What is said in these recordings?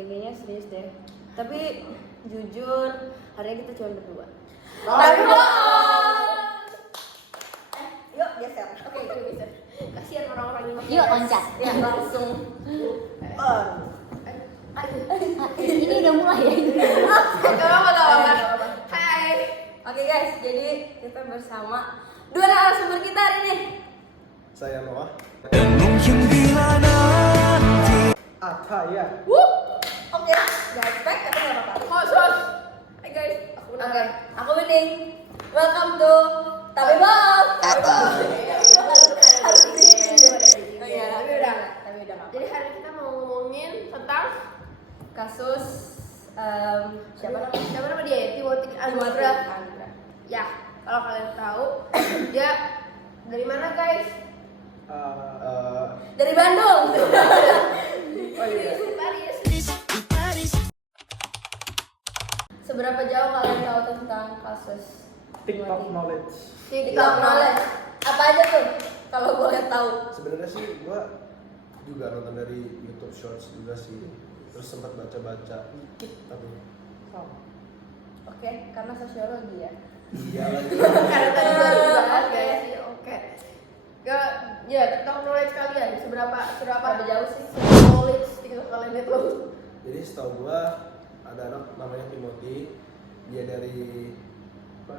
kayaknya serius deh. Tapi jujur hari ini kita cuma berdua. Tapi Yuk geser. Oke, yuk geser. Kasihan orang-orang ini. Yuk loncat. Ya langsung. Ini udah mulai ya. Gak apa-apa. Hai. Oke guys, jadi kita bersama dua narasumber kita hari ini. saya Noah. Ataya. Oke, gak expect tapi gak apa-apa. Host. Hai guys, aku Bening. Oke, aku Bening. Welcome to Tapi Bang. Harus di-spin deh. Oh iya, tapi udah nggak. Jadi hari ini kita mau ngomongin tentang kasus siapa nama dia ya? Timothy Andra. Ya, kalau kalian tahu dia dari mana guys? Dari Bandung. Oh iya. Paris. Seberapa jauh kalian tahu tentang kasus TikTok knowledge. TikTok knowledge. Apa aja tuh? Kalau boleh tahu. Sebenarnya sih gua juga nonton dari YouTube Shorts juga sih. Terus sempat baca-baca tapi Oke, karena sosiologi ya. iya lagi. Karena tadi baru dibahas guys. Oke. Ya, TikTok knowledge kalian seberapa jauh sih knowledge TikTok kalian itu? Jadi setahu gua ada anak namanya Timothy, dia dari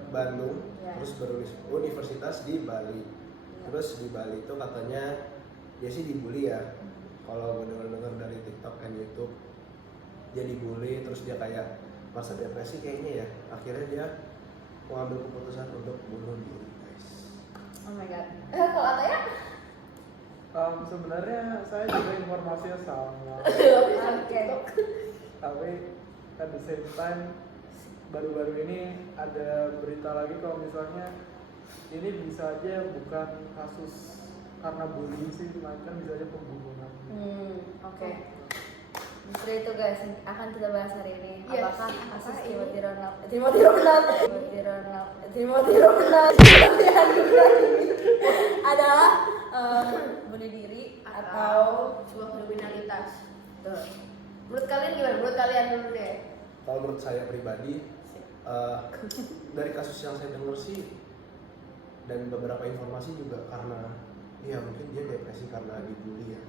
Bandung, Ya. terus beruniversitas di Bali. Terus di Bali itu katanya dia sih dibully ya. Kalau gue dengar dari TikTok dan YouTube, dia dibully, terus dia kayak masa depresi kayaknya ya. Akhirnya dia mengambil keputusan untuk bunuh diri, guys. Oh my god. Kalau Ataya? Sebenarnya saya juga informasinya sama, Oke. tapi at the same time baru-baru ini ada berita lagi kalau misalnya ini bisa aja bukan kasus karena bullying sih, melainkan bisa aja pembunuhan. Oke. Justru itu guys, akan kita bahas hari ini. Yes. Apakah kasus Apa Timothy ini? Ronald adalah bunuh diri atau sebuah kriminalitas. tuh. Menurut kalian gimana? Menurut kalian dulu deh. Kalau menurut saya pribadi, dari kasus yang saya dengar sih dan beberapa informasi juga karena ya mungkin dia depresi karena dibully ya.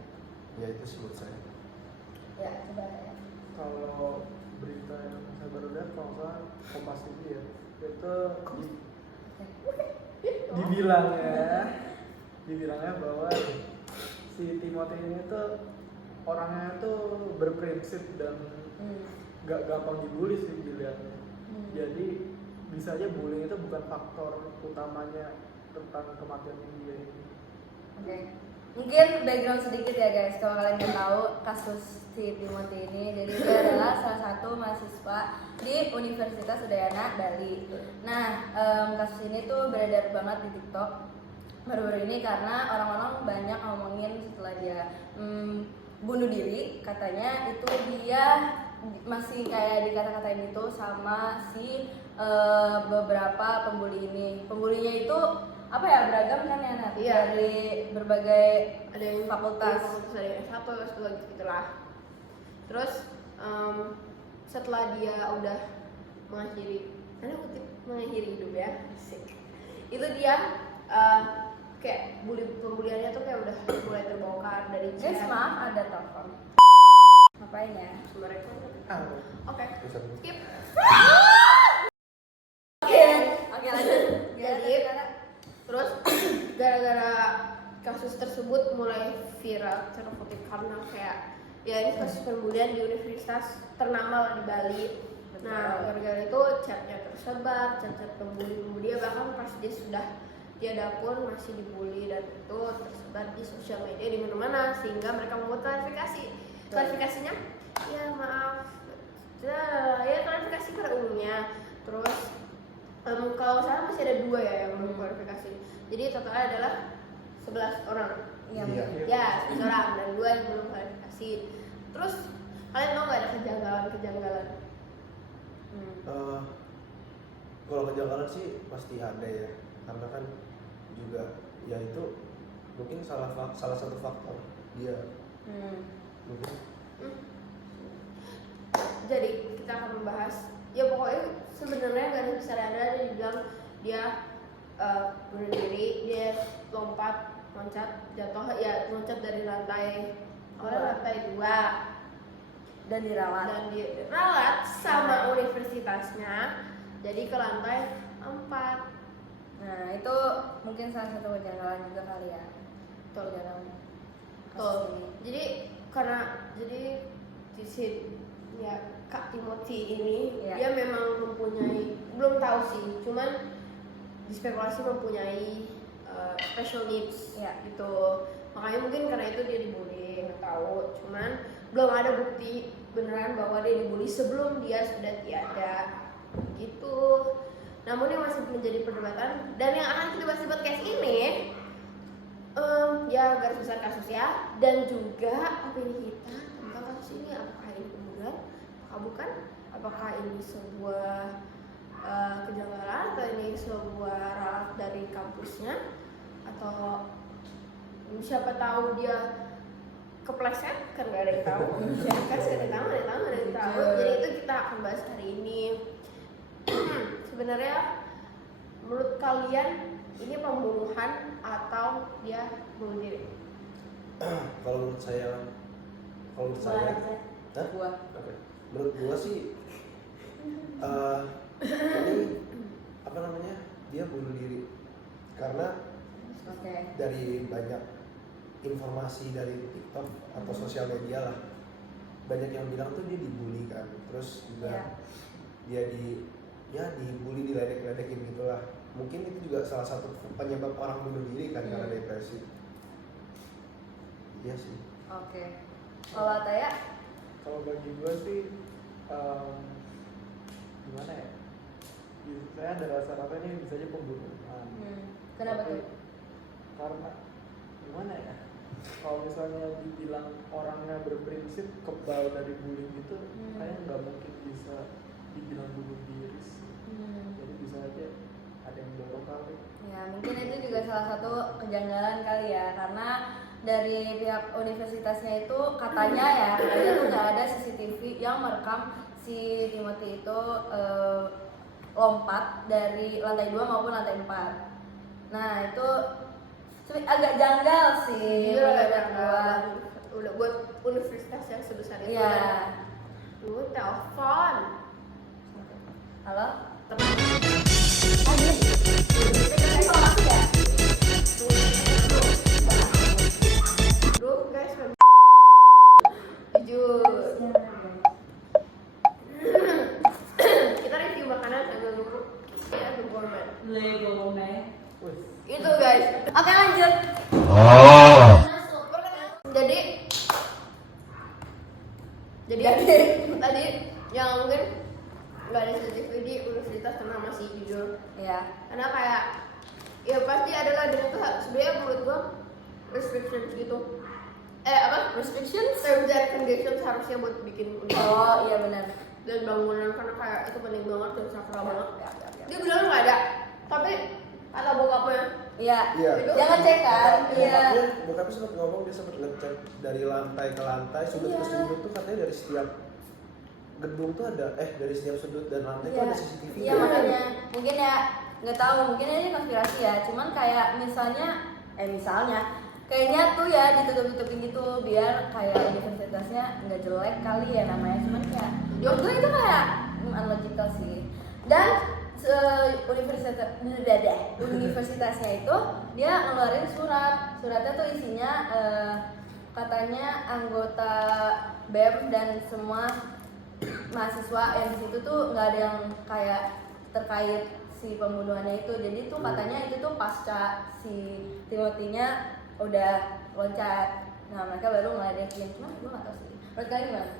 Ya itu sih menurut saya. Ya, coba ya. Kalau berita yang saya baru lihat kalau nggak salah Kompas TV ya, itu dibilangnya bahwa si Timothy ini tuh orangnya tuh berprinsip dan gak gampang dibully sih dilihatnya. Jadi bisa aja bullying itu bukan faktor utamanya tentang kematian dia ini. Oke. Mungkin background sedikit ya guys, kalau kalian nggak tahu kasus si Timothy ini, jadi dia adalah salah satu mahasiswa di Universitas Udayana Bali. Nah, kasus ini tuh beredar banget di TikTok baru-baru ini karena orang-orang banyak ngomongin setelah dia bunuh diri, katanya itu dia masih kayak dikata-katain itu sama si beberapa pembuli ini. Pembulinya itu apa ya, beragam kan ya Nat? Iya. Dari berbagai Ada yang fakultas. dari S1, S2 gitulah. Terus setelah dia udah mengakhiri, tanda kutip mengakhiri hidup ya, asik. Itu dia kayak pembuliannya tuh kayak udah mulai terbongkar dari Guys, chat. maaf ada telepon. Ngapain ya? Mereka. Oke. Bisa Skip. Oke lanjut. Jadi terus gara-gara kasus tersebut mulai viral secara kutip karena kayak ya ini kasus pembulian di universitas ternama di Bali. Nah gara-gara itu chatnya tersebar, chat pembuli dia, bahkan pas dia sudah tiada pun masih dibully dan itu tersebar di sosial media di mana-mana sehingga mereka membuat klarifikasinya ya maaf ya klarifikasi pada umumnya. Terus kalau saya masih ada 2 ya yang belum klarifikasi. Jadi totalnya adalah 11 orang. Iya. Ya, 11 orang dan 2 yang belum klarifikasi. Terus kalian mau nggak ada kejanggalan? Kalau kejanggalan sih pasti ada ya, karena kan juga ya itu mungkin salah satu faktor dia mungkin. jadi kita akan membahas ya pokoknya sebenarnya garis besar ada dibilang dia bunuh diri, dia loncat jatuh ya loncat dari lantai lantai 2 Dan diralat sama universitasnya jadi ke lantai 4. Nah itu mungkin salah satu kejanggalan juga kali ya. Betul. Dalam Tuh, kasus ini. jadi karena di sini ya Kak Timothy ini Iya. dia memang mempunyai belum tahu sih, cuman dispekulasi mempunyai special needs Iya. gitu. Makanya mungkin karena itu dia dibully, nggak tahu. Cuman belum ada bukti beneran bahwa dia dibully sebelum dia sudah tiada gitu. Namun yang masih menjadi perdebatan dan yang akan kita bahas di podcast ini ya garis besar kasus ya, dan juga opini kita tentang kasus ini, apakah ini pembunuhan, apakah bukan, apakah ini sebuah kejanggalan atau ini sebuah ralat dari kampusnya, atau siapa tahu dia kepleset, kan nggak ada yang tahu kan ada yang tahu. Jadi itu kita akan bahas hari ini. Sebenarnya menurut kalian ini pembunuhan atau dia bunuh diri? Kalau menurut saya Hah? Gua. Oke. Menurut gua sih ini apa namanya, dia bunuh diri karena Oke. dari banyak informasi dari TikTok atau sosial media lah, banyak yang bilang tuh dia dibully kan, terus juga dia dibully, diledek-ledekin gitulah. Mungkin itu juga salah satu penyebab orang bunuh diri kan, karena depresi. Iya sih. Oke. Kalau Taya? Kalau bagi gue sih gimana ya? Saya ada rasa-rasanya ini bisa aja pembunuhan. Kenapa Tapi, tuh? Karena gimana ya? Kalau misalnya dibilang orangnya berprinsip kebal dari bullying itu, kayaknya nggak mungkin bisa dibilang bunuh diri sih. Jadi bisa aja ada yang dorong kali. Ya mungkin itu juga salah satu kejanggalan kali ya, karena dari pihak universitasnya itu katanya tuh nggak ada CCTV yang merekam si Timothy itu lompat dari lantai 2 maupun lantai 4. Nah itu agak janggal sih menurut gua. Udah buat universitas yang sebesar itu. Iya. Lu telepon. Halo? Bro, guys, jujur. Kita review makanan sambil nunggu ya The Gourmet. Wih, Itu guys. Oke lanjut. Jadi tadi yang mungkin nggak ada CCTV di universitas karena masih jujur. Ya. Karena kayak ya pasti adalah dengan tuh sebenarnya menurut gua restrictions gitu. Restrictions? Terms and conditions harusnya buat bikin Oh iya benar. dan bangunan karena kayak itu penting banget dan sakral banget. Ya. Dia bilang nggak ada, tapi kata bokapnya Iya. Iya. Jangan cek kan? Iya. Bokapnya sempat ngomong, dia sempat ngecek dari lantai ke lantai, sudut ke sudut tuh katanya dari setiap gedung tuh ada, dari setiap sudut dan lantai tuh ada CCTV. Iya makanya mungkin ya nggak tahu, mungkin ini konspirasi ya. Cuman kayak misalnya kayaknya tuh ya ditutup-tutupin gitu biar kayak universitasnya nggak jelek kali ya namanya. Cuman kayak menurut gue itu kayak unlogical sih. Dan universitasnya itu dia ngeluarin suratnya tuh isinya katanya anggota BEM dan semua mahasiswa yang di situ tuh nggak ada yang kayak terkait si pembunuhannya itu. Jadi tuh katanya itu tuh pasca si Timothy-nya udah loncat, nah mereka baru ngeledekin. Cuman gue nggak tahu sih. Menurut kalian gimana?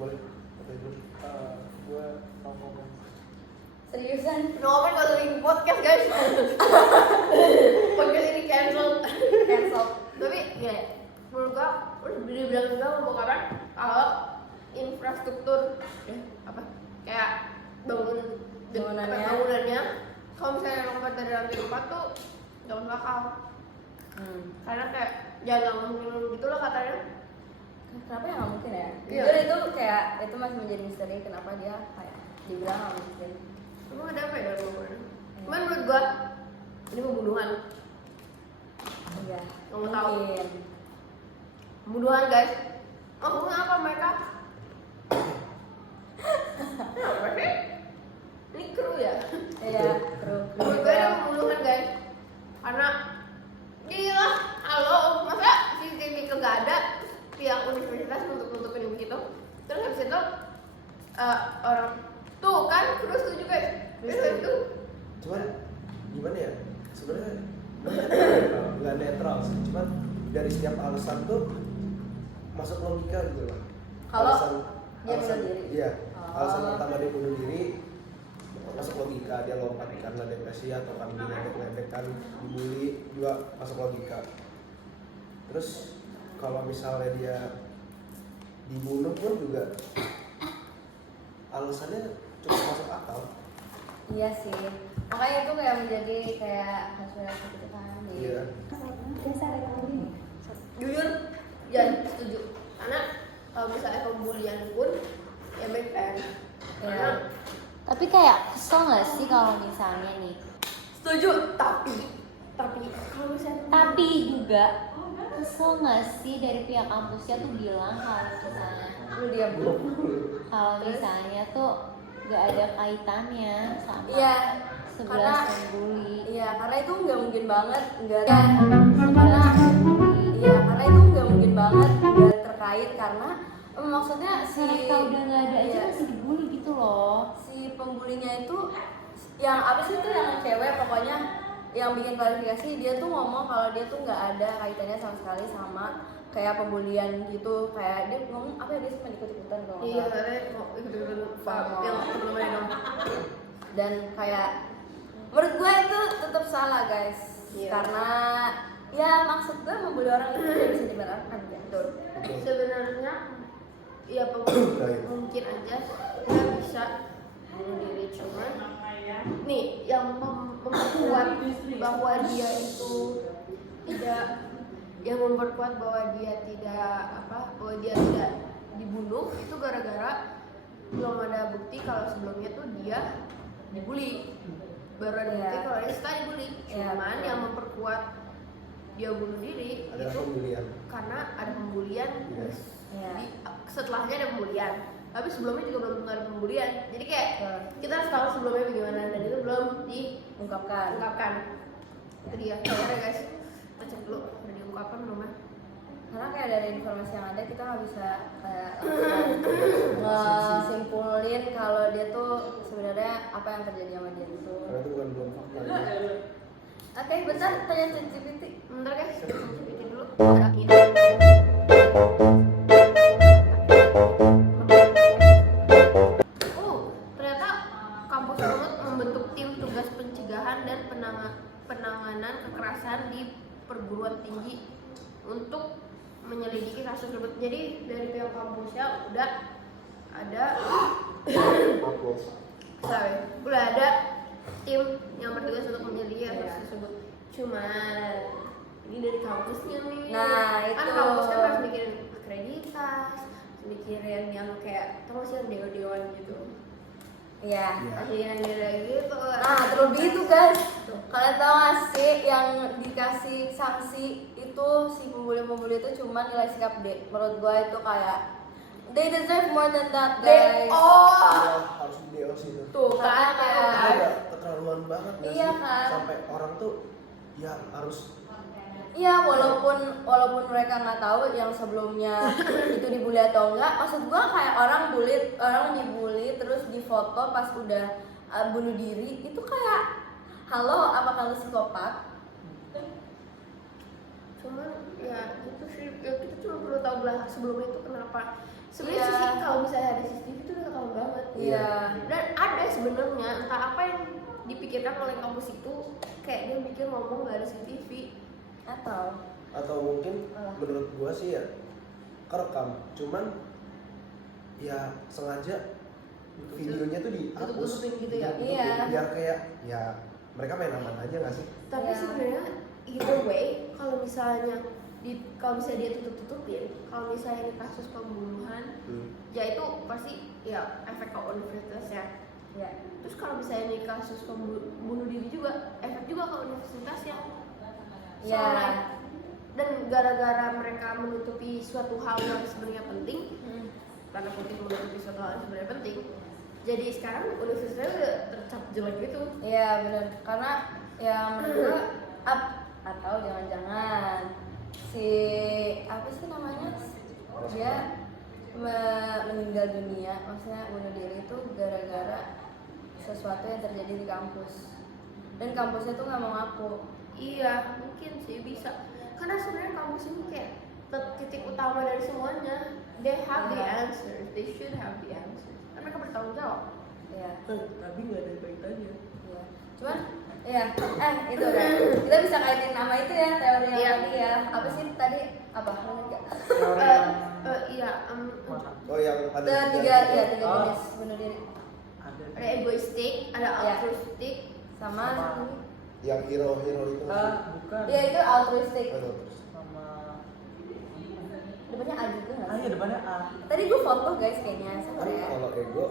Boleh? Oke dulu. Gue mau ngomong. Seriusan? Nomen kalau bikin podcast guys. Podcast ini cancel. Tapi ya menurut gua udah dibilang juga sama bokapnya kalau infrastruktur kayak bangunannya kalau misalnya lompat dari lantai 4 tuh gak bakal karena kayak jangan mungkin gitu loh katanya. kenapa ya nggak mungkin ya? Iya. Jujur itu kayak itu masih menjadi misteri kenapa dia kayak dibilang nggak mungkin. Emang ada apa ya dalam pembunuhan? Cuman menurut gua ini pembunuhan. Iya. Nggak mau tahu. Mungkin. Pembunuhan guys. Maksudnya apa mereka? Apa sih? Ini kru ya? Iya. Terus. Menurut gue ini pembunuhan guys. Karena gila, halo, masa CCTV nggak ada, pihak universitas nutupin begitu. Terus habis itu orang tuh kan kru setuju guys. Terus itu Cuman gimana ya? Sebenarnya nggak netral sih. Cuman dari setiap alasan tuh masuk logika gitu loh. Kalau dia alasan bunuh diri? Iya. Oh. Alasan pertama dia bunuh diri masuk logika, dia lompat karena depresi atau karena diledek-ledek kan, dibully juga masuk logika. Terus kalau misalnya dia dibunuh pun juga alasannya cukup masuk akal. Iya sih. Makanya itu kayak menjadi kayak konspirasi gitu kan. Iya. jujur jangan setuju. Karena kalau misalnya pembulian pun ya make sense. Karena Tapi kayak kesel nggak sih kalau misalnya nih? setuju tapi kalau misalnya Tapi juga kesel nggak sih dari pihak kampusnya tuh bilang Lu diam. kalau misalnya tuh nggak ada kaitannya sama Iya. 11 Karena- pembuli. Iya, karena itu nggak mungkin banget nggak. Ya, 11 pembuli. Iya, karena itu nggak mungkin banget nggak terkait karena maksudnya si Mereka udah nggak ada aja iya, masih dibully gitu loh. si pembulinya itu yang apa sih itu yang cewek pokoknya yang bikin klarifikasi dia tuh ngomong kalau dia tuh nggak ada kaitannya sama sekali sama kayak pembulian gitu kayak dia ngomong apa ya dia cuma ikut-ikutan kalau nggak iya salah. katanya mau ikut yang temen-temen dong. Dan kayak menurut gue itu tetap salah guys. Iya. Karena ya maksud gue membuli orang itu tidak bisa dibenarkan gitu. Sebenarnya ya mungkin aja dia bisa bunuh diri, cuman nih yang memperkuat bahwa dia itu tidak, yang memperkuat bahwa dia tidak bahwa dia tidak dibunuh itu gara-gara belum ada bukti kalau sebelumnya tuh dia dibully. Baru ada bukti Iya. kalau dia setelah dibully. Iya, Cuman betul. yang memperkuat dia bunuh diri Adalah itu pembulian. karena ada pembulian. Yes. Iya. Setelahnya ada pembulian, tapi sebelumnya juga belum ada pembulian. Jadi kayak Betul. kita harus tahu sebelumnya bagaimana, dan itu belum Ungkapkan. diungkapkan. Itu dia. Akhirnya guys, kita cek dulu udah diungkapkan belum ya? Karena kayak dari informasi yang ada kita nggak bisa kayak ngesimpulin kalau dia tuh sebenarnya apa yang terjadi sama dia itu. Karena itu bukan belum fakta. Oke, bentar tanya ChatGPT. Bentar guys, kita bikin dulu. Ada ini. Ternyata kampus Unut membentuk tim tugas pencegahan dan penanganan kekerasan di perguruan tinggi untuk menyelidiki kasus tersebut. Jadi dari pihak kampusnya udah ada udah ada tim yang bertugas untuk menyelidiki kasus tersebut. Cuman ini dari kampusnya nih. Nah, Kan itu. kampus kan harus mikirin akreditas, mikirin yang kayak tau gak sih yang dewan-dewan gitu. Iya. Ada yang gitu. Nah, terlebih itu guys, kalian tahu gak sih yang dikasih sanksi itu si pembuli-pembuli itu cuma nilai sikap D. Menurut gua itu kayak they deserve more than that guys. Iya, harus di DO sih itu. Tuh kan Karena Itu udah keterlaluan banget nggak Iya sih? kan? Sampai orang tuh ya harus Iya, walaupun mereka nggak tahu yang sebelumnya itu dibully atau enggak. Maksud gua kayak orang dibully terus difoto pas udah bunuh diri itu kayak halo apakah lu psikopat? cuman ya itu sih ya kita cuma perlu tahu belakang sebelumnya itu kenapa. Sebenarnya Iya. sih kalau misalnya ada CCTV itu udah ketahuan banget. Iya. Dan ada sebenarnya entah apa yang dipikirkan oleh kampus itu, kayak dia mikir ngomong nggak ada CCTV. Atau mungkin menurut gua sih ya kerekam, cuman ya sengaja videonya tuh dihapus Tutup-tutupin gitu ya? Ditutup-tutupin, Iya. biar kayak ya mereka main aman aja nggak sih? Tapi Iya. sebenarnya either way kalau misalnya kalau misalnya dia tutup-tutupin, kalau misalnya ini kasus pembunuhan, ya itu pasti ya efek ke universitas ya. Ya. Terus kalau misalnya ini kasus bunuh diri juga, efek juga ke universitas ya. Ya. Dan gara-gara mereka menutupi suatu hal yang sebenarnya penting, tanda kutip menutupi suatu hal yang sebenarnya penting, jadi sekarang universitasnya udah tercap jelek gitu. Iya benar, karena ya menurut gue atau jangan-jangan si apa sih namanya dia meninggal dunia, maksudnya bunuh diri itu gara-gara sesuatu yang terjadi di kampus dan kampusnya tuh nggak mau ngaku. Iya mungkin sih bisa, karena sebenarnya kampus ini kayak titik utama dari semuanya. They have the answers, they should have the answers, kan mereka bertanggung jawab. Iya. Tapi nggak ada kaitannya. Iya. Cuman iya, itu kan. Kita bisa kaitin nama itu ya, teori yang Iya. tadi ya. Apa sih tadi? Apa? Teori yang Iya, mana? Oh yang ada Tiga Oh. jenis bunuh diri. ada egoistik, ada Iya. altruistik, Sama yang hero itu. Bukan. iya itu altruistik. Aduh, terus. Sama Depannya A juga nggak sih? iya depannya A. Tadi gue foto guys kayaknya, sabar Kan ya. kalau ego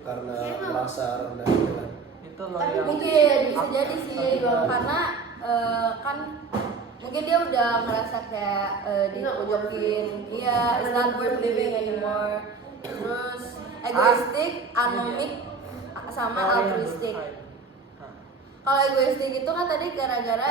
karena Iya. merasa rendah gitu kan. Itu loh Tapi yang Mungkin bisa jadi sih, Tapi- karena kan mungkin dia udah ngerasa kayak dipojokin, iya, it's not worth living anymore. Terus egoistik, anomik, sama teori yang altruistik. berkait. Nah, Kalau egoistik itu kan tadi gara-gara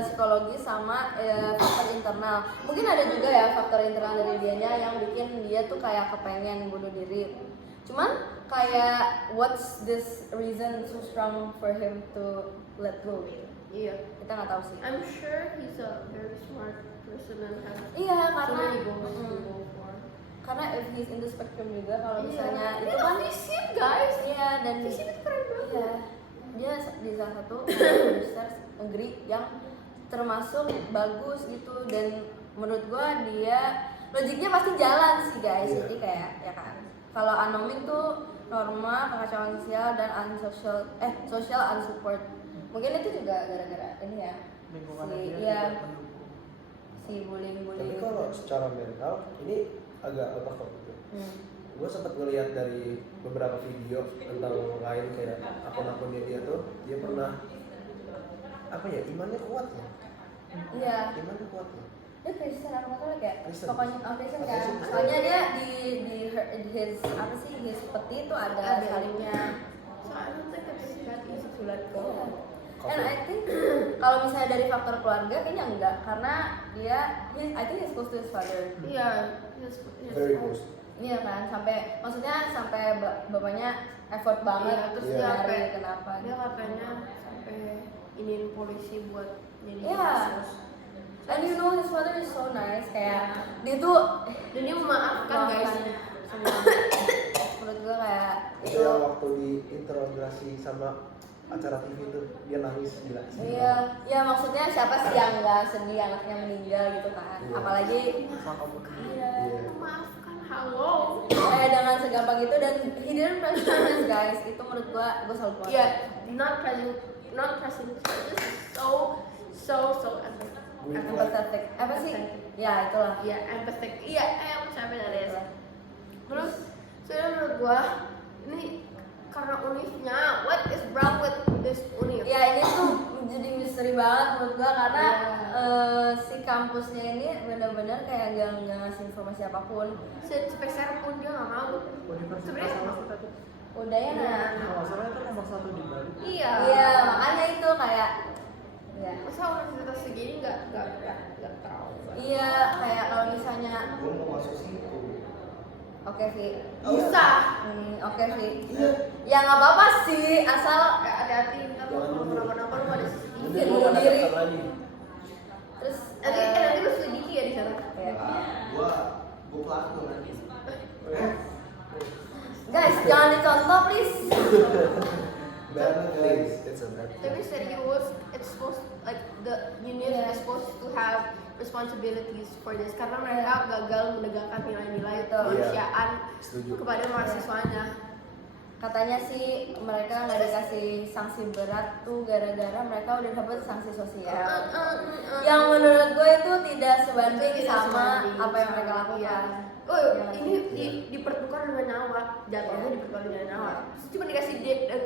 psikologi sama faktor internal. Mungkin ada juga ya faktor internal dari dianya yang bikin dia tuh kayak kepengen bunuh diri. Cuman kayak what's this reason so strong for him to let go gitu. iya. Kita nggak tahu sih. I'm sure he's a very smart person and has Iya so karena many goals to go for. karena if he's in the spectrum juga kalau misalnya Iya. itu kan Visit guys, iya dan Visit itu keren banget. iya dia di salah satu produser negeri yang termasuk bagus gitu dan menurut gua dia logiknya pasti jalan sih guys. Iya. Jadi kayak ya kan kalau anomik tuh norma, kekacauan sosial dan social unsupport. Mungkin itu juga gara-gara ini ya lingkungannya si dia iya tidak mendukung. si bullying Tapi kalau secara mental ini agak out of gitu. Gue sempat ngeliat dari beberapa video tentang lain kayak akun-akunnya dia tuh dia pernah apa ya imannya kuat ya, iya imannya kuat ya. dia Kristen apa Katolik ya Kristen. pokoknya Kristen kan Kristen. soalnya dia di his apa sih his peti itu ada Ada. salibnya. So I don't think it's that easy to let go. And I think kalau misalnya dari faktor keluarga kayaknya enggak karena dia I think he's close to his father. Iya, yes, Very close. Iya kan sampai maksudnya sampai bapaknya effort banget Iya, terus terus dia nyari sampai- kenapa Dia katanya sampai iniin polisi buat jadi Iya. kasus. And you know his father is so nice kayak dia tuh Dan dia memaafkan guys. semua. Menurut gue kayak Itu yang waktu diinterogasi sama acara TV itu dia nangis gila. iya, ya maksudnya siapa sih yang nggak sedih anaknya meninggal gitu kan? Iya. Apalagi Sama bunuh diri. iya. Iya. Memaafkan, halo. Dengan segampang itu dan he didn't press charges guys. Itu menurut gue selalu kuat. Yeah, not pressing charges. So Empathetic. Apa sih? Ya itulah. Iya, empathetic. Iya, percaya dari itu. Terus, soalnya menurut gua ini karena univnya, what is wrong with this univ? Ya ini tuh jadi misteri banget menurut gua karena Iya. si kampusnya ini benar-benar kayak gak ngasih informasi apapun. Sampai sekarang pun dia nggak mau. Universitas Sebenarnya apa sih tadi? Udah ya nah. Kalau salah itu nomor 1 di Bali. Iya. Iya makanya itu kayak ya. Masa universitas segini nggak tahu? Iya kayak kalau misalnya Gue mau masuk situ. oke Vi. Bisa. Oke Vi. Ya nggak apa-apa sih asal Hati-hati ntar Jangan kalau dulu. kenapa-napa lu ada Bikin Gue bunuh diri. lagi. terus nanti lu selidiki ya di sana. ya. Gue pelaku nanti. Guys jangan dicontoh please. Bad guys, it's a bad. Tapi serius, it's supposed like the union Yeah. is supposed to have responsibilities for this karena mereka gagal menegakkan nilai-nilai Betul. kemanusiaan Setuju. kepada mahasiswanya. katanya sih mereka nggak dikasih sanksi berat tuh gara-gara mereka udah dapat sanksi sosial. Yang menurut gue itu tidak sebanding Tidak sama sebanding apa yang sama, mereka lakukan. iya. Oh, Iya, ini dipertukar dengan nyawa, jatuhnya dipertukar dengan nyawa. Terus cuma dikasih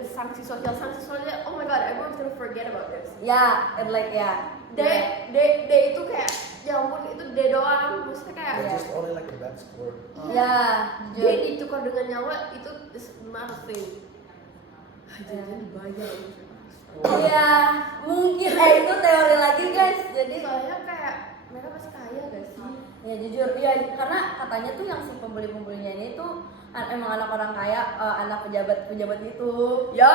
sanksi sosial, oh my god, everyone's gonna forget about this. Ya, and like ya. D itu kayak, ya ampun itu D doang, maksudnya kayak It's just only like a bad score. Ya, D jujur. ditukar dengan nyawa itu is nothing. Jangan dibayar. Iya, mungkin itu teori lagi guys. Jadi Soalnya kayak mereka pasti kaya gak sih? ya jujur, ya karena katanya tuh yang si pembeli-pembelinya ini tuh emang anak orang kaya, anak pejabat itu. Ya.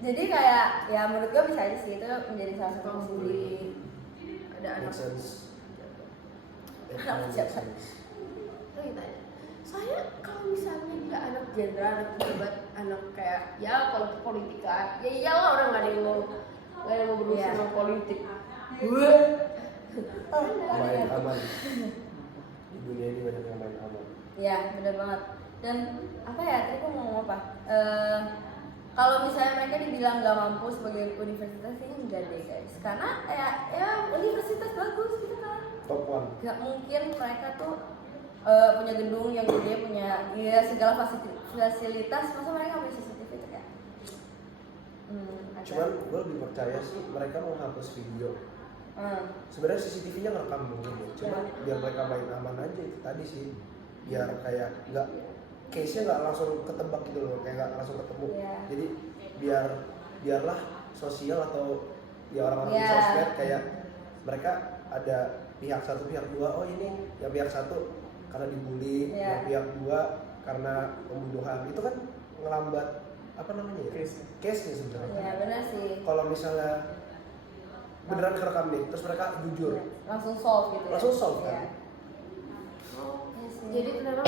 Jadi kayak ya menurut gue bisa aja sih itu menjadi salah satu pembeli. Ada anak. Make sense. It Anak makes siapa? sense. Lagi tanya. Soalnya kalau misalnya dia anak jenderal, anak pejabat, anak kayak ya kalau politika, ya iyalah orang nggak ada yang mau berurusan Iya. sama politik. Main aman. Di dunia ini banyak yang main aman. Ya benar banget. Dan apa ya tadi gue mau ngomong apa? Kalau misalnya mereka dibilang nggak mampu sebagai universitas ini enggak deh guys, karena ya universitas bagus gitu kan. Top one. Gak mungkin mereka tuh punya gedung yang gede, punya ya segala fasilitas, masa mereka nggak punya CCTV itu kayak agak- Cuman gue lebih percaya sih mereka mau hapus video. Sebenarnya CCTV-nya ngerekam mungkin ya. Cuma biar mereka main aman aja itu tadi sih. Biar kayak nggak case-nya nggak langsung ketebak gitu loh, kayak nggak langsung ketemu. Iya. Jadi biarlah sosial atau ya orang-orang di Iya. sosmed kayak mereka ada pihak satu pihak dua, oh ini yang pihak satu karena dibully, Iya. yang pihak dua karena pembunuhan, itu kan ngelambat apa namanya ya? Case-nya sebenarnya. Ya benar sih. Kalau misalnya beneran kerekam nih, terus mereka jujur, Ya, langsung solve gitu ya. langsung solve kan? Iya. Iya sih. Jadi ternyata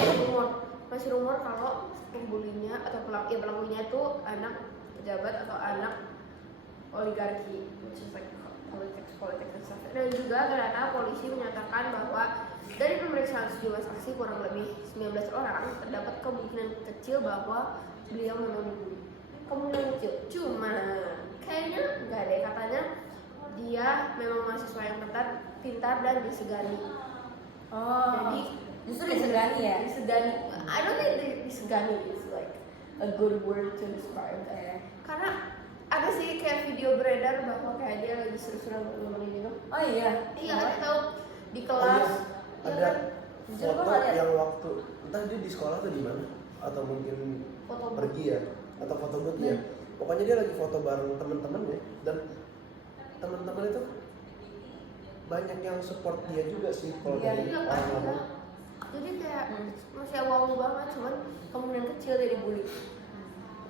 masih rumor kalau pembulinya atau pelakunya itu anak pejabat atau anak oligarki, which is like politics and stuff. Dan juga ternyata polisi menyatakan bahwa dari pemeriksaan sejumlah saksi kurang lebih 19 orang terdapat kemungkinan kecil bahwa beliau memang dibully. Kemungkinan kecil, cuma kayaknya nggak ada, katanya dia memang mahasiswa yang pintar dan disegani. Oh. Jadi justru disegani ya. disegani. I don't think disegani is like a good word to describe that. Karena ada sih kayak video beredar bahwa kayak dia lagi seru-seruan ngomongin gitu. Oh iya. Iya, ada tahu di Oh kelas. iya, Iya ada kan? Jujur gua foto nggak lihat. yang waktu entah dia di sekolah atau di mana atau mungkin Foto pergi ya atau foto booth ya. Pokoknya dia lagi foto bareng teman-teman ya, dan teman-teman itu banyak yang support dia juga sih kalau Iya, dari Iya kan? orang Iya. ngomong. Jadi kayak masih awal banget, cuman kemungkinan kecil dia dibully.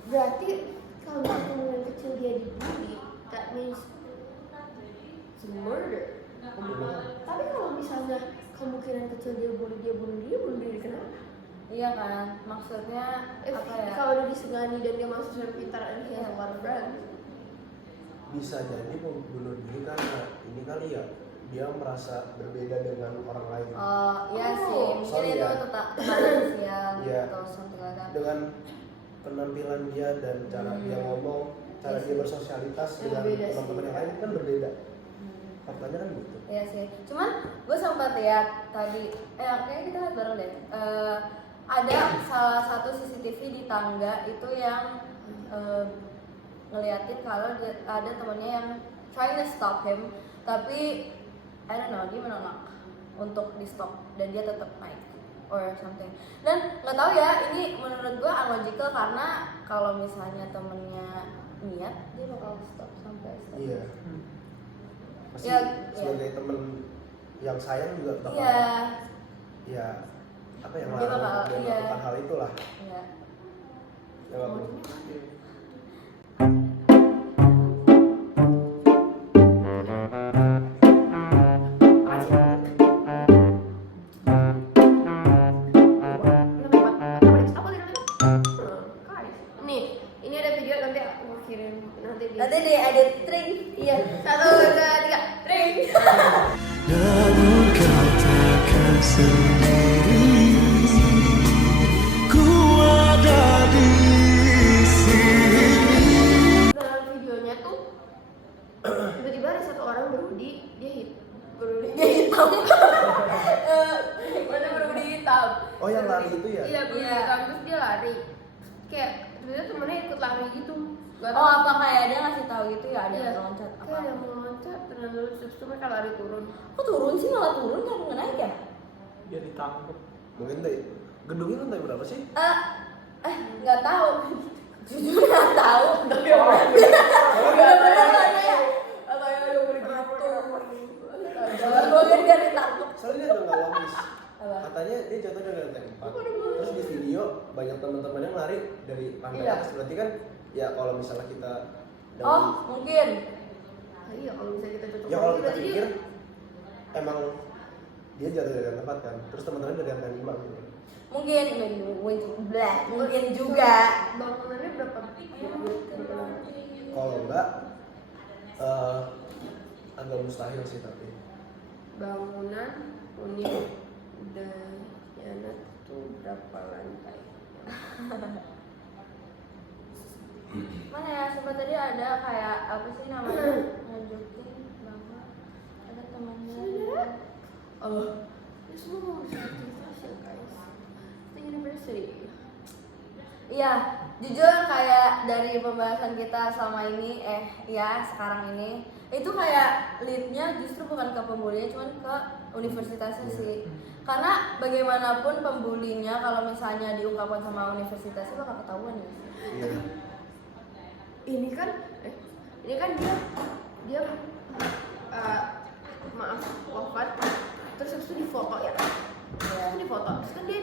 Berarti kalau kemungkinan kecil dia dibully, that means it's murder. Tapi kalau misalnya kemungkinan kecil dia bunuh diri kenapa? Iya kan. Maksudnya apa ya? Kalau dia disegani dan dia masuk yang pintar and he has a lot of friends. Bisa jadi bunuh diri karena ini kali ya, dia merasa berbeda dengan orang lain. Oh iya sih. Mungkin sorry itu ya. tetap sosial Iya. atau something like that. Dengan penampilan dia dan cara dia ngomong, cara dia bersosialitas Yang dengan beda sih. teman-teman yang lain kan berbeda. Faktanya kan gitu. Iya sih. Cuman gue sempat lihat tadi, kayaknya kita lihat bareng deh. Ada salah satu CCTV di tangga itu yang ngeliatin kalau ada temennya yang trying to stop him, tapi I don't know, dia menolak untuk di stop dan dia tetap naik or something. Dan nggak tahu ya, ini menurut gue unlogical karena kalau misalnya temennya niat dia bakal stop sampai stop. Iya. Pasti Ya, sebagai temen yang sayang juga bakal Iya. ya apa yang Dia bakal, larang dia iya. melakukan hal itulah. Iya. Ya, Bang. Nih, ini ada video nanti aku kirim nanti di. Nanti di edit tring. Iya, 1, 2, 3, ring. Namun katakan sendiri, ku ada tiba-tiba ada satu orang berhoodie, dia hitam. Mana berhoodie hitam. Oh yang lari itu ya? Iya, berhoodie Iya. hitam, terus dia lari. Kayak tiba-tiba temennya ikut lari gitu. Gak Oh, apa kayak dia ngasih tahu gitu ya ada Iya. yang loncat apa? Kayak ada yang mau loncat, terus terus tuh mereka lari turun. Kok turun sih, malah turun kan nggak naik ya? Dia ditangkap. Mungkin deh. Gedungnya lantai berapa sih? Nggak tahu. Jujur nggak tahu. Soalnya Bener-bener mana ya? Kayak ada begitu. Gue kan dia ditangkap. soalnya dia tuh nggak logis. Apa? Katanya dia jatuh dari lantai 4. Terus di video banyak teman-temannya lari dari lantai Iya. atas. Berarti kan ya kalau misalnya kita Oh, mungkin. Nah, iya kalau misalnya kita cocok ya kalau lagi, kita berarti dia- pikir emang dia jatuh dari lantai 4 kan. Terus teman-temannya dari lantai 5 gitu. Mungkin juga. bangunannya berapa? Kalau enggak agak mustahil sih tapi. Bangunan unik Udayana tuh berapa lantai? Mana ya, sempat tadi ada kayak apa sih namanya, nunjukin bahwa ada temannya. Ini semua mau universitas ya guys. Itu university. Iya, jujur kayak dari pembahasan kita selama ini, ya sekarang ini, itu kayak leadnya justru bukan ke pembulinya, cuman ke universitasnya sih. Karena bagaimanapun pembulinya kalau misalnya diungkapkan sama universitasnya bakal ketahuan ya. Iya. Ini kan dia maaf wafat terus habis itu difoto ya. Iya. Terus difoto terus kan dia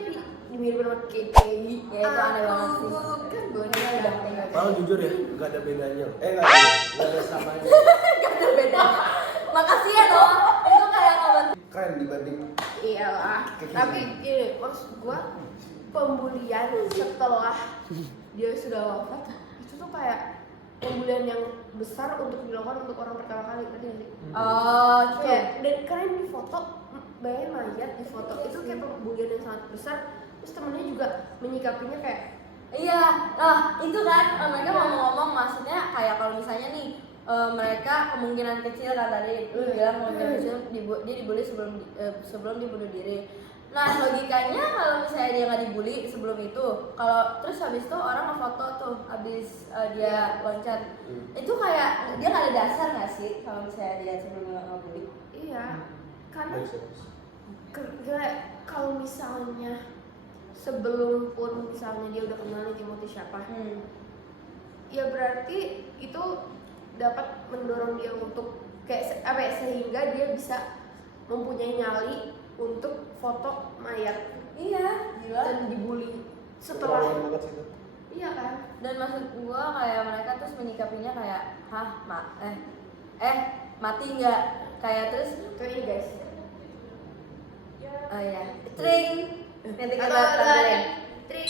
dimirip sama KKI. Ya, itu aneh banget sih. Kan gue Ini udah enggak Malah jujur ya, nggak ada bedanya. Nggak ada samanya. ada bedanya. Makasih ya Noah. Itu kayak kawan. Keren dibanding Iyalah. KKI. Tapi ini maksud gue pembulian setelah dia sudah wafat itu tuh kayak pembulian yang besar untuk dilakukan untuk orang pertama kali, ngerti nggak sih? Oh, Kayak dan kalian di foto, bayangin mayat di foto itu kayak pembulian yang sangat besar. Terus temennya juga menyikapinya kayak iya, nah itu kan mereka mau ngomong maksudnya kayak kalau misalnya nih mereka kemungkinan kecil kan tadi lu bilang kemungkinan kecil dia dibully sebelum dia bunuh diri. Nah logikanya kalau misalnya dia nggak dibully sebelum itu, kalau terus habis itu orang ngefoto tuh habis dia loncat, itu kayak dia nggak ada dasar nggak sih kalau misalnya dia sebelum nggak bully? iya, karena baik serius. kalau misalnya sebelum pun misalnya dia udah kenal nih Timothy siapa, ya berarti itu dapat mendorong dia untuk kayak apa ya, sehingga dia bisa mempunyai nyali untuk foto mayat Iya, gila. dan dibully Keterlaluan setelah banget sih itu. iya kan. Dan maksud gua kayak mereka terus menyikapinya kayak mati nggak, kayak terus Kayak ini guys, oh ya tring nanti kita atau tambahin. tring.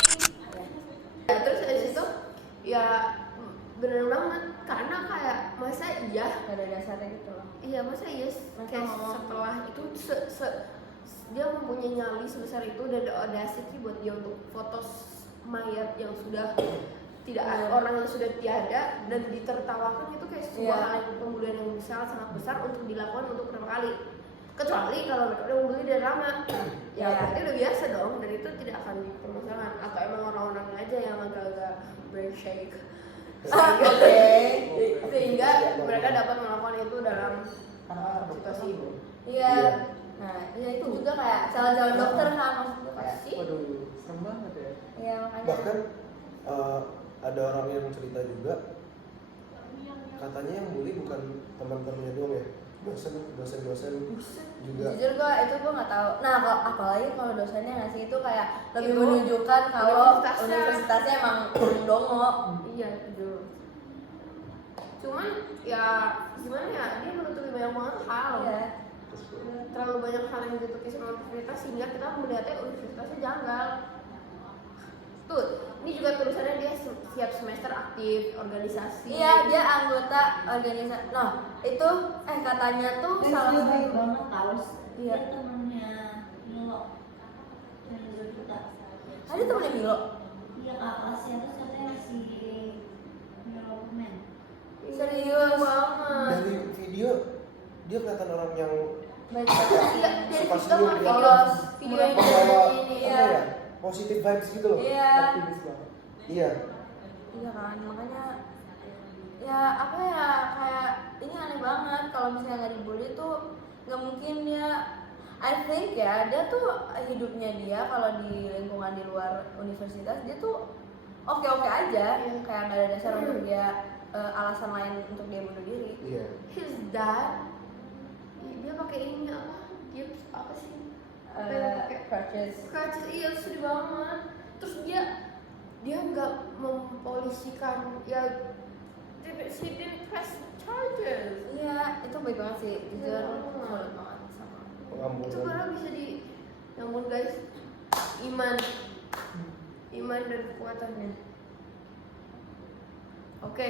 Ya, terus dari situ ya bener banget karena kayak masa iya Gak ada dasarnya gitu loh. iya masa iya Mereka kayak ngomong. setelah itu dia mempunyai nyali sebesar itu dan ada audacity buat dia untuk foto mayat yang sudah tidak Iya. orang yang sudah tiada dan ditertawakan, itu kayak sebuah Iya. hal yang pembulian yang sangat besar untuk dilakukan untuk pertama kali, kecuali kalau mereka udah membuli dari lama ya Iya. berarti udah biasa dong dan itu tidak akan dipermasalahkan, atau emang orang-orangnya aja yang agak-agak brain shake Oke. sehingga mereka dapat melakukan itu dalam situasi itu. Iya. Nah, ya itu juga kayak calon-calon dokter kan maksud gua kayak. Waduh, serem banget ya. Iya makanya. Bahkan ada orang yang cerita juga katanya yang bully bukan teman-temannya doang ya, dosen juga. Jujur gua nggak tahu. Nah, apalagi kalau dosennya nggak sih itu kayak lebih Itu menunjukkan kalau universitasnya. universitasnya emang dongo. Iya itu. Cuman ya gimana ya, dia menutupi banyak banget hal. Iya. Terlalu banyak hal yang ditutupi sama universitas sehingga kita melihatnya universitasnya janggal. Tuh, ini juga tulisannya dia siap semester aktif organisasi. Iya, dia anggota organisasi. Nah, itu katanya tuh salah Dia baik satu. banget tahu. Iya. Dia temennya Milo yang dulu kita. Ada temennya Milo. Iya kak kelasnya terus katanya si Milo men. Serius. banget. Dari dia kelihatan orang yang Baik. Iya, dari suka TikTok senyum, dia video yang membawa ini Iya. apa ya, positive vibes gitu loh. Iya. Optimis banget. Iya. Iya kan, makanya ya apa ya, kayak ini aneh banget kalau misalnya nggak dibully tuh nggak mungkin dia. I think ya dia tuh hidupnya dia kalau di lingkungan di luar universitas dia tuh oke aja, kayak nggak ada dasar untuk dia alasan lain untuk dia bunuh diri. Iya. his dad dia pakai ini apa gips apa sih Crutches. crutches, iya sedih banget. Terus dia nggak mempolisikan ya, she didn't press charges. Iya, itu baik banget sih, jujur Iya. salut banget sama. Itu Pengampunan. padahal bisa di namun guys, iman dan kekuatannya. Oke.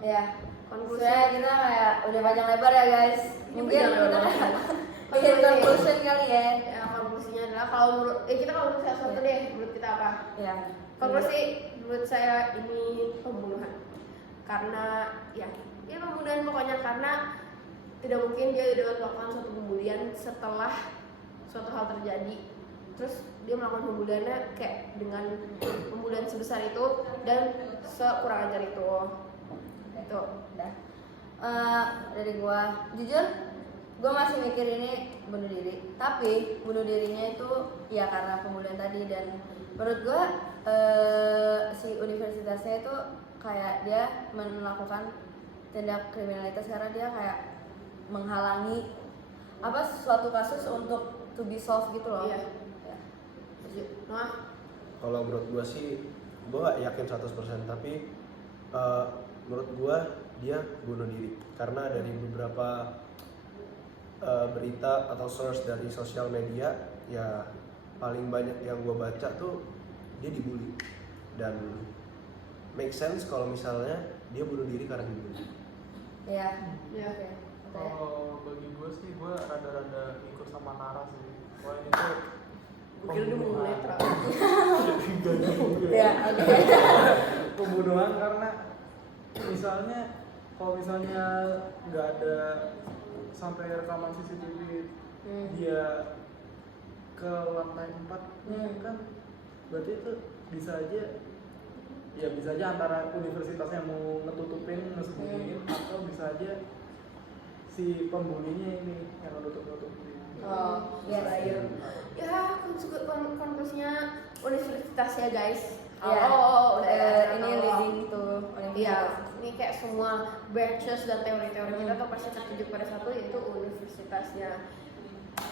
Ya, Konklusi. sebenarnya kita kayak udah panjang lebar ya guys. Ini Mungkin panjang kita lebar. bikin conclusion kali ya. Ya, konklusinya adalah kalau menurut kita kalau menurut saya satu deh, menurut kita apa? Ya. Konklusi menurut saya ini pembunuhan. Karena ya pembunuhan pokoknya, karena tidak mungkin dia udah melakukan suatu pembulian setelah suatu hal terjadi. Terus dia melakukan pembuliannya kayak dengan pembulian sebesar itu dan sekurang ajar itu. Itu Udah. Dari gua, jujur gua masih mikir ini bunuh diri. Tapi bunuh dirinya itu ya karena pembulian tadi, dan menurut gua si universitasnya itu kayak dia melakukan tindak kriminalitas karena dia kayak menghalangi apa suatu kasus untuk to be solved gitu loh. Iya. Ya. Nah, Kalau menurut gua sih, gua gak yakin 100%, tapi menurut gua dia bunuh diri karena dari beberapa berita atau source dari sosial media ya paling banyak yang gua baca tuh dia dibully, dan make sense kalau misalnya dia bunuh diri karena dibully. Iya. ya. Oke. Kalau bagi gue sih, gue rada-rada ikut sama Nara sih. Wah ini tuh Mungkin dia mau netral. Ya, oke. pembunuhan karena misalnya kalau misalnya nggak ada sampai rekaman CCTV dia ke lantai 4 kan berarti itu bisa aja antara universitasnya mau ngetutupin, ngesembunyiin, atau bisa aja si pembulinya ini yang nutup-nutupin. Oh, yes. Ya, konklusinya universitas ya guys. Ya. Udah Ini leading to universitas. Iya, ini kayak semua branches dan teori-teori kita tuh pasti tertuju pada satu, yaitu universitasnya.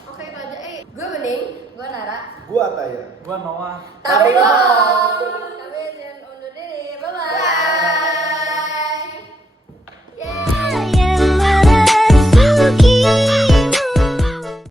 Oke, itu aja. Gue Bening. Gue Nara. Gua Ataya. Gua Noah. Tapi dong.